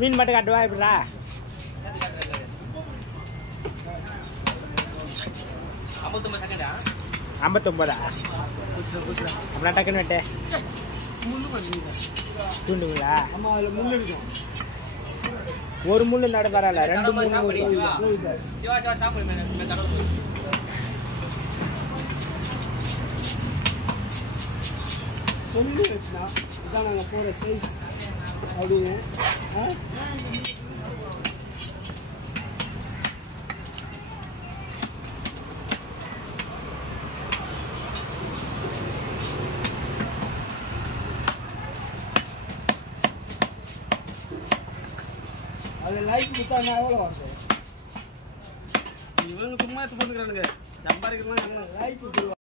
மீன் மட்டும் காட்டுவா எப்படிடா? 59 அப்படின்னா டக்குன்னு வெட்டே தூண்டுங்களா? ஒரு முள்ளு நட பரவாயில்ல, 2 3 சொல்லி வச்சுனா இதான் நாங்கள் போகிற சைஸ் அப்படின்னு. அது லைக் கொடுத்தா எவ்வளோ வருது? இவங்க சும்மா எடுத்து போட்டுக்கிறானுங்க, சம்பாதிக்கிறதுலாம் லைக்